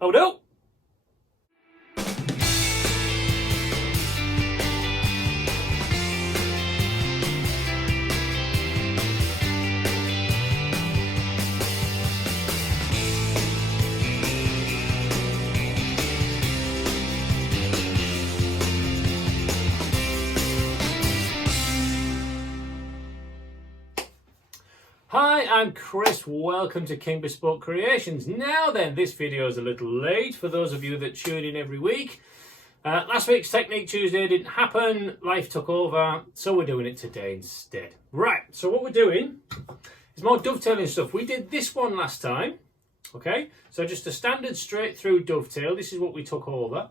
Oh no! Hi, I'm Chris. Welcome to King Bespoke Creations. Now then, this video is a little late for those of you that tune in every week. Last week's Technique Tuesday didn't happen, life took over, so we're doing it today instead. Right, so what we're doing is more dovetailing stuff. We did this one last time, okay? So just a standard straight through dovetail. This is what we took over.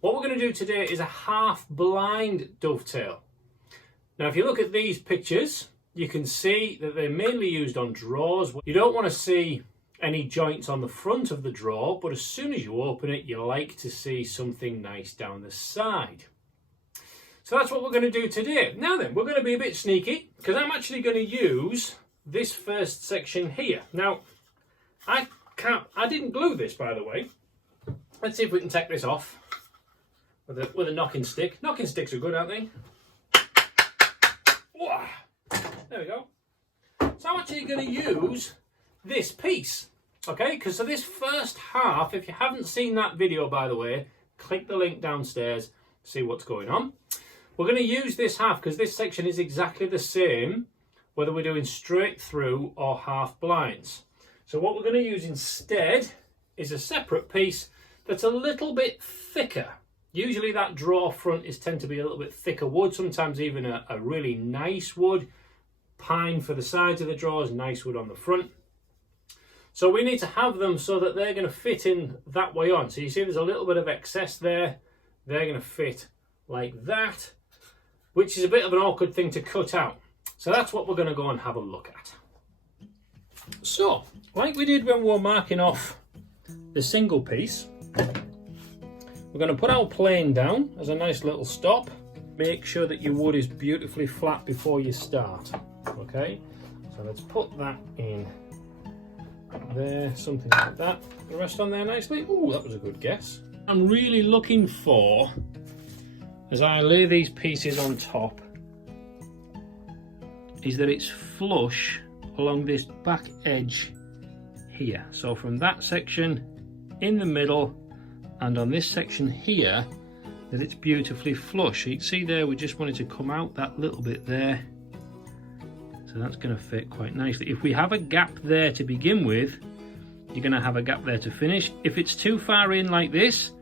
What we're going to do today is a half blind dovetail. Now, if you look at these pictures, you can see that they're mainly used on drawers. You don't want to see any joints on the front of the drawer, but as soon as you open it, you like to see something nice down the side. So that's what we're going to do today. Now then, we're going to be a bit sneaky because I'm actually going to use this first section here. Now, I didn't glue this, by the way. Let's see if we can take this off with a knocking stick. Knocking sticks are good, aren't they? There we go. So I'm actually going to use this piece, okay? Because for this first half, if you haven't seen that video, by the way, click the link downstairs, see what's going on. We're going to use this half because this section is exactly the same, whether we're doing straight through or half blinds. So what we're going to use instead is a separate piece that's a little bit thicker. Usually that drawer front tend to be a little bit thicker wood, sometimes even a really nice wood. Pine for the sides of the drawers, nice wood on the front. So we need to have them so that they're going to fit in that way on. So you see there's a little bit of excess there. They're going to fit like that, which is a bit of an awkward thing to cut out. So that's what we're going to go and have a look at. So, like we did when we were marking off the single piece, we're going to put our plane down as a nice little stop. Make sure that your wood is beautifully flat before you start. Okay, so let's put that in there, something like that. The rest on there nicely. Oh, that was a good guess. I'm really looking for, as I lay these pieces on top, is that it's flush along this back edge here. So from that section in the middle and on this section here, that it's beautifully flush. So you can see there, we just wanted to come out that little bit there. So that's going to fit quite nicely. If we have a gap there to begin with, you're going to have a gap there to finish. If it's too far in like this,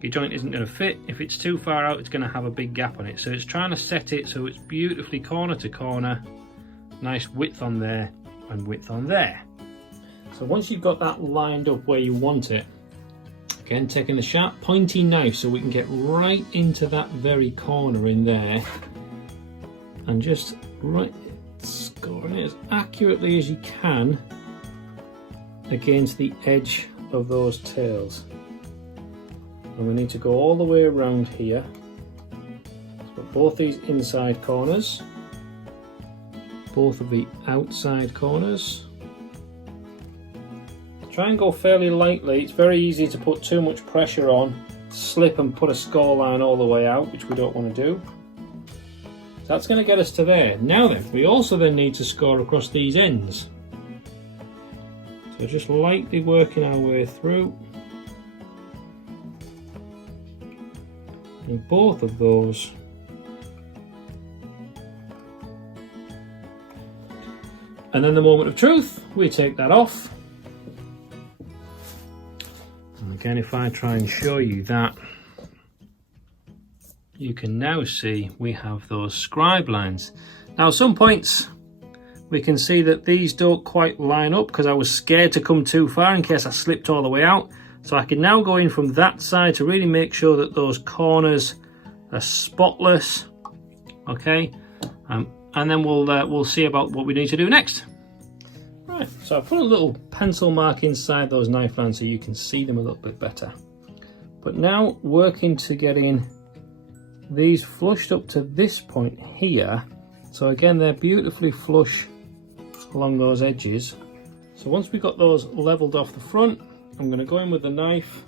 your joint isn't going to fit. If it's too far out, it's going to have a big gap on it. So it's trying to set it so it's beautifully corner to corner, nice width on there and width on there. So once you've got that lined up where you want it, again, taking the sharp pointy knife so we can get right into that very corner in there and just right scoring it as accurately as you can against the edge of those tails. And we need to go all the way around here. Let's put both these inside corners, both of the outside corners. Try and go fairly lightly. It's very easy to put too much pressure on, slip and put a score line all the way out, which we don't want to do. So that's going to get us to there. Now then, we also then need to score across these ends. So just lightly working our way through. And both of those. And then the moment of truth, we take that off. And again, if I try and show you that, you can now see we have those scribe lines. Now at some points we can see that these don't quite line up because I was scared to come too far in case I slipped all the way out. So I can now go in from that side to really make sure that those corners are spotless. Okay, and then we'll see about what we need to do next. Right, so I put a little pencil mark inside those knife lines so you can see them a little bit better. But now working to get in these flushed up to this point here. So again, they're beautifully flush along those edges. So once we've got those leveled off the front, I'm going to go in with the knife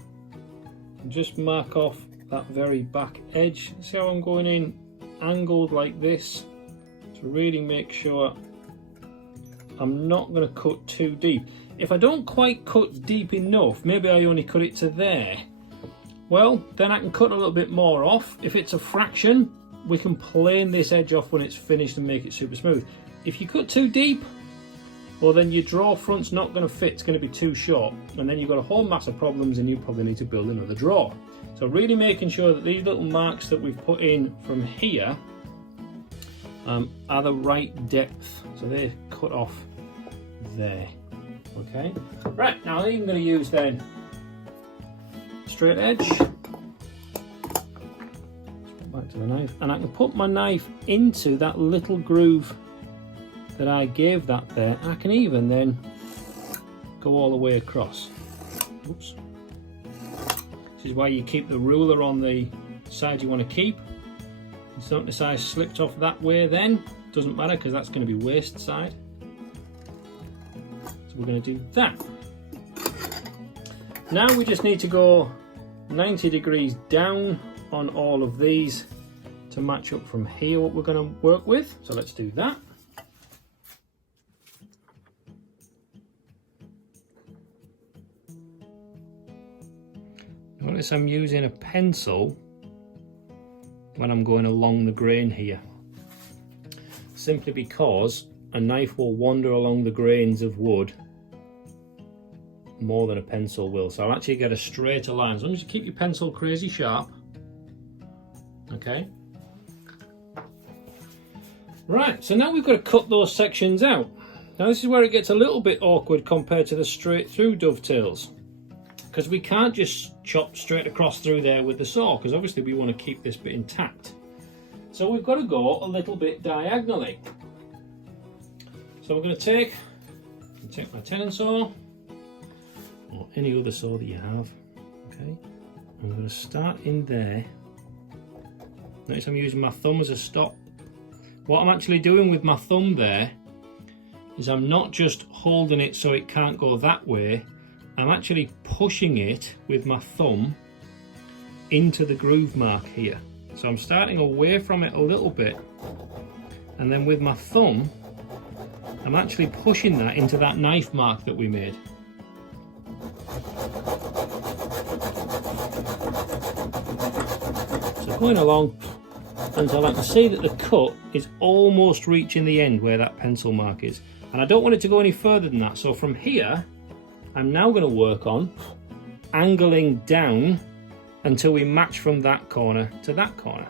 just mark off that very back edge. See how I'm going in angled like this to really make sure I'm not going to cut too deep. If I don't quite cut deep enough, maybe I only cut it to there, well, then I can cut a little bit more off. If it's a fraction, we can plane this edge off when it's finished and make it super smooth. If you cut too deep, well, then your drawer front's not going to fit, it's going to be too short, and then you've got a whole mass of problems and you probably need to build another drawer. So really making sure that these little marks that we've put in from here are the right depth, so they're cut off there. Okay, right, now I'm going to use then straight edge, back to the knife, and I can put my knife into that little groove that I gave that there. I can even then go all the way across. Oops. This is why you keep the ruler on the side you want to keep. It's not the size slipped off that way then, doesn't matter because that's going to be waist side. So we're going to do that. Now we just need to go 90 degrees down on all of these to match up from here what we're going to work with. So let's do that. Notice I'm using a pencil when I'm going along the grain here, simply because a knife will wander along the grains of wood more than a pencil will. So I'll actually get a straighter line, as long as you keep your pencil crazy sharp. Okay. Right, so now we've got to cut those sections out. Now this is where it gets a little bit awkward compared to the straight through dovetails, because we can't just chop straight across through there with the saw, because obviously we want to keep this bit intact. So we've got to go a little bit diagonally. So I'm going to take my tenon saw, or any other saw that you have. Okay, I'm going to start in there. Notice I'm using my thumb as a stop. What I'm actually doing with my thumb there is I'm not just holding it so it can't go that way, I'm actually pushing it with my thumb into the groove mark here. So I'm starting away from it a little bit, and then with my thumb I'm actually pushing that into that knife mark that we made. So going along until I can see that the cut is almost reaching the end where that pencil mark is, and I don't want it to go any further than that. So from here I'm now going to work on angling down until we match from that corner to that corner.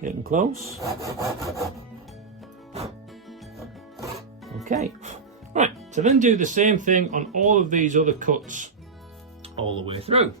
Getting close. Okay. Right, so then do the same thing on all of these other cuts all the way through.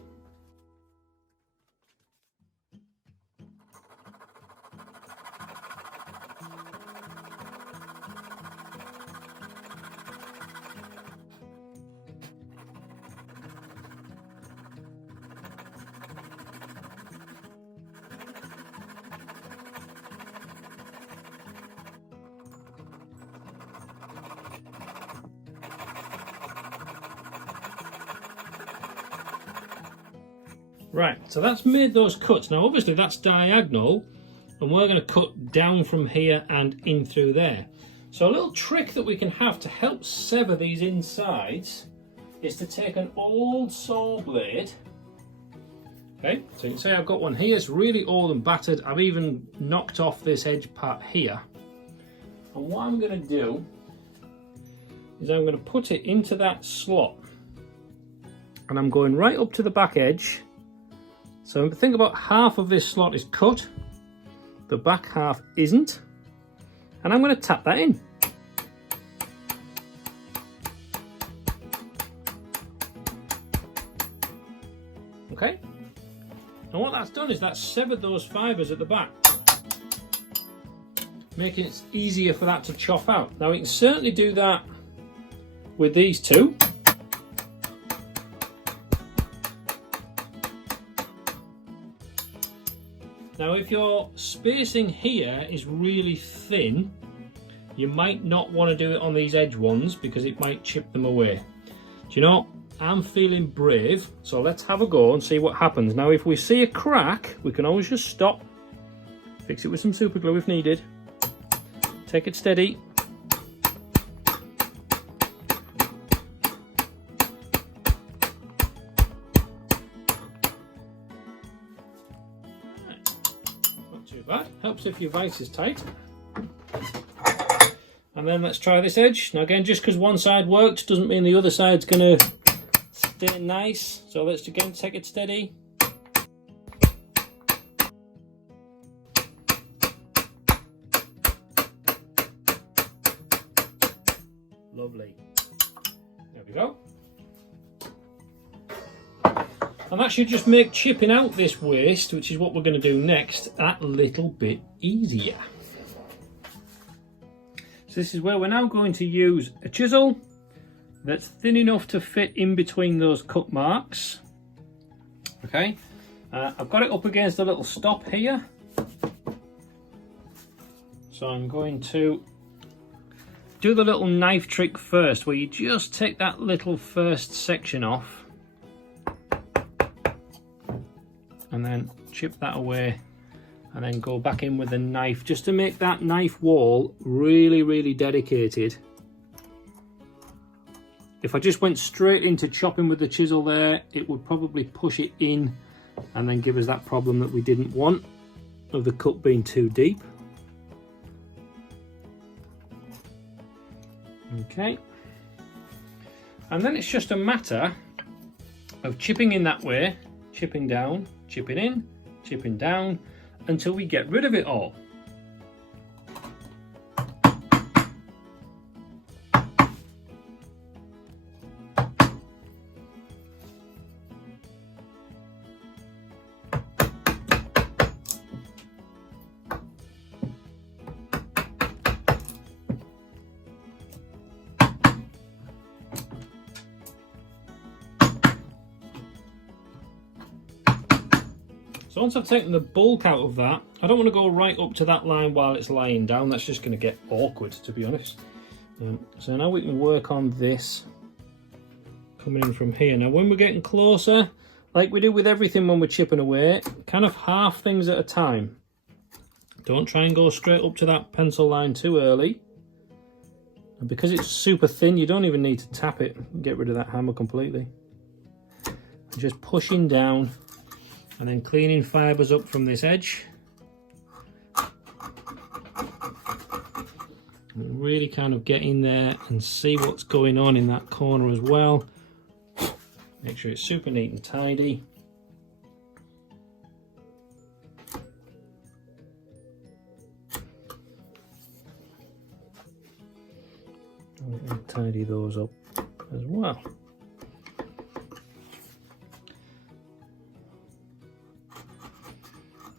Right, so that's made those cuts. Now obviously that's diagonal, and we're going to cut down from here and in through there. So a little trick that we can have to help sever these insides is to take an old saw blade. Okay, so you can see I've got one here, it's really old and battered. I've even knocked off this edge part here. And what I'm going to do is I'm going to put it into that slot, and I'm going right up to the back edge. So think about half of this slot is cut, the back half isn't, and I'm going to tap that in. Okay, and what that's done is that's severed those fibres at the back, making it easier for that to chop out. Now we can certainly do that with these two. Now if your spacing here is really thin, you might not want to do it on these edge ones because it might chip them away. Do you know, I'm feeling brave, so let's have a go and see what happens. Now if we see a crack, we can always just stop, fix it with some super glue if needed, take it steady. Not too bad, helps if your vise is tight. And then let's try this edge. Now again, just because one side worked doesn't mean the other side's going to stay nice. So let's again take it steady. Lovely. There we go. And that should just make chipping out this waste, which is what we're going to do next, that little bit easier. So this is where we're now going to use a chisel that's thin enough to fit in between those cut marks. Okay, I've got it up against a little stop here. So I'm going to do the little knife trick first, where you just take that little first section off and then chip that away, and then go back in with a knife just to make that knife wall really, really dedicated. If I just went straight into chopping with the chisel there, it would probably push it in and then give us that problem that we didn't want of the cut being too deep. Okay, and then it's just a matter of chipping in that way, chipping down, chipping in, chipping down, until we get rid of it all. So once I've taken the bulk out of that, I don't want to go right up to that line while it's lying down. That's just going to get awkward, to be honest. So now we can work on this coming in from here. Now when we're getting closer, like we do with everything when we're chipping away, kind of half things at a time. Don't try and go straight up to that pencil line too early. And because it's super thin, you don't even need to tap it and get rid of that hammer completely. Just pushing down and then cleaning fibres up from this edge. And really kind of get in there and see what's going on in that corner as well. Make sure it's super neat and tidy. And tidy those up as well.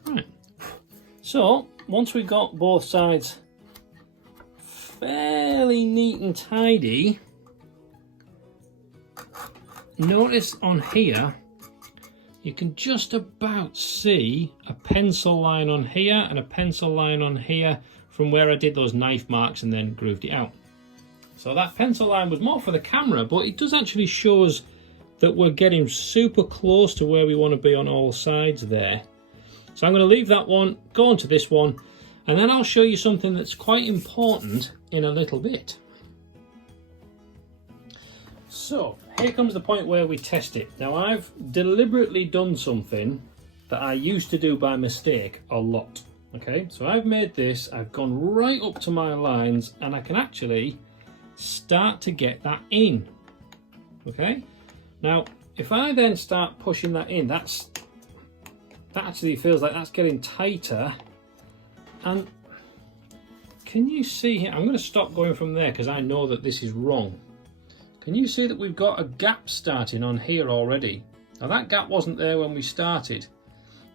Right. So once we got both sides fairly neat and tidy, notice on here you can just about see a pencil line on here and a pencil line on here from where I did those knife marks and then grooved it out. So that pencil line was more for the camera, but it does actually show us that we're getting super close to where we want to be on all sides there. So I'm going to leave that one, go on to this one, and then I'll show you something that's quite important in a little bit. So here comes the point where we test it. Now I've deliberately done something that I used to do by mistake a lot. Okay, so I've made this, I've gone right up to my lines, and I can actually start to get that in. Okay, now if I then start pushing that in, that actually feels like that's getting tighter. And can you see here, I'm going to stop going from there because I know that this is wrong. Can you see that we've got a gap starting on here already? Now that gap wasn't there when we started.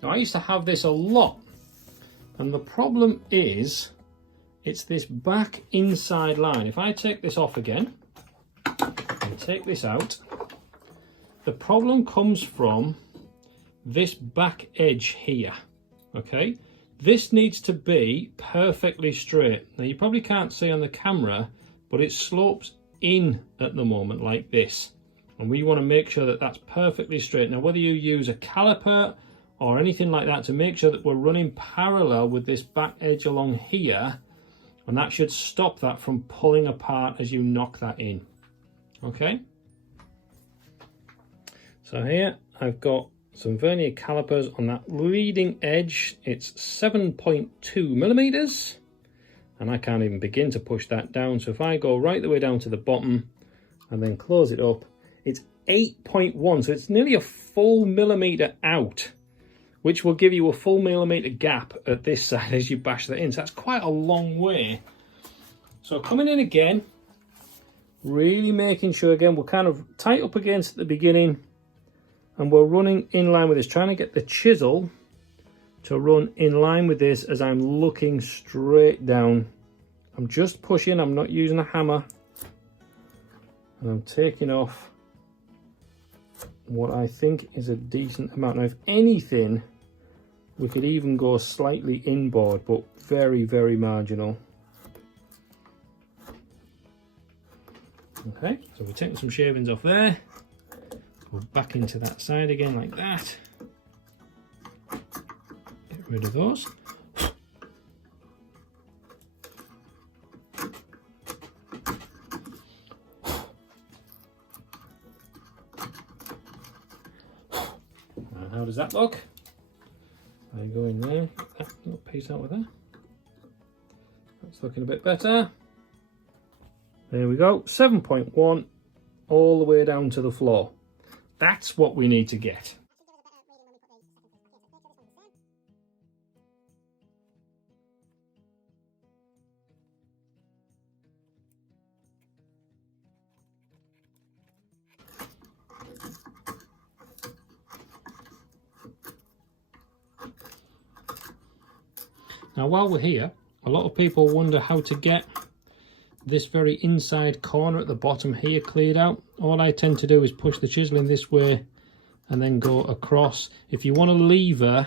Now I used to have this a lot, and the problem is it's this back inside line. If I take this off again and take this out, the problem comes from this back edge here. okay, this needs to be perfectly straight. Now you probably can't see on the camera, but it slopes in at the moment like this. And we want to make sure that that's perfectly straight. Now whether you use a caliper or anything like that, to make sure that we're running parallel with this back edge along here, and that should stop that from pulling apart as you knock that in. Okay, so here I've got some Vernier calipers on that leading edge. It's 7.2 millimeters, and I can't even begin to push that down. So if I go right the way down to the bottom and then close it up, it's 8.1, so it's nearly a full millimeter out, which will give you a full millimeter gap at this side as you bash that in. So that's quite a long way. So coming in again, really making sure, again, we're kind of tight up against at the beginning, and we're running in line with this, trying to get the chisel to run in line with this as I'm looking straight down. I'm just pushing, I'm not using a hammer, and I'm taking off what I think is a decent amount. Now if anything, we could even go slightly inboard, but very, very marginal. Okay, so we're taking some shavings off there. Go back into that side again like that. Get rid of those. And how does that look? I go in there, get that little piece out with that. That's looking a bit better. There we go, 7.1 all the way down to the floor. That's what we need to get. Now while we're here, a lot of people wonder how to get this very inside corner at the bottom here cleared out. All I tend to do is push the chisel in this way and then go across. If you want to lever,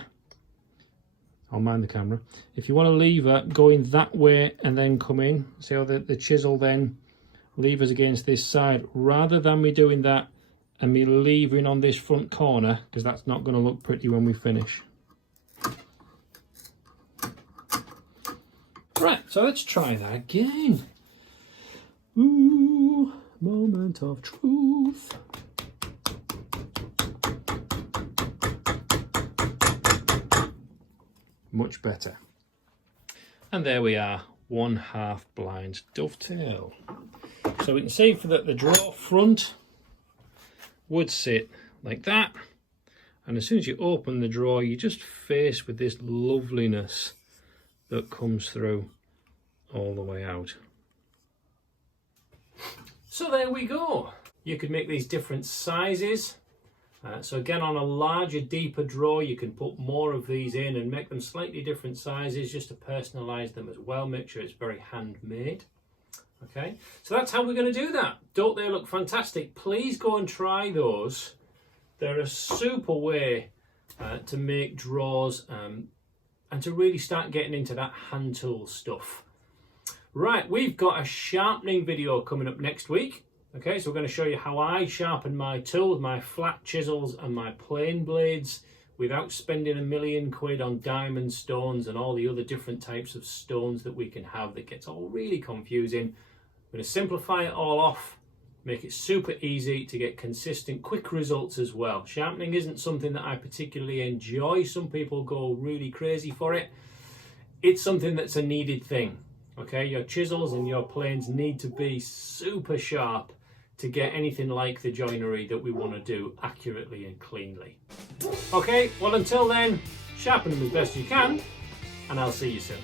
I'll mind the camera, if you want to lever, go in that way and then come in. See how the chisel then levers against this side, rather than me doing that and me levering on this front corner, because that's not going to look pretty when we finish. Right, so let's try that again. Ooh, moment of truth. Much better. And there we are, 1/2 blind dovetail. So we can see that the draw front would sit like that. And as soon as you open the drawer, you're just faced with this loveliness that comes through all the way out. So there we go. You could make these different sizes. So again, on a larger, deeper drawer, you can put more of these in and make them slightly different sizes just to personalize them as well. Make sure it's very handmade. Okay, so that's how we're going to do that. Don't they look fantastic? Please go and try those. They're a super way to make drawers and to really start getting into that hand tool stuff. Right, we've got a sharpening video coming up next week. Okay, so we're going to show you how I sharpen my tools, my flat chisels and my plane blades without spending £1 million on diamond stones and all the other different types of stones that we can have. That gets all really confusing. I'm going to simplify it all off, make it super easy to get consistent, quick results as well. Sharpening isn't something that I particularly enjoy. Some people go really crazy for it. It's something that's a needed thing. Okay, your chisels and your planes need to be super sharp to get anything like the joinery that we want to do accurately and cleanly. Okay, well until then, sharpen them as best you can, and I'll see you soon.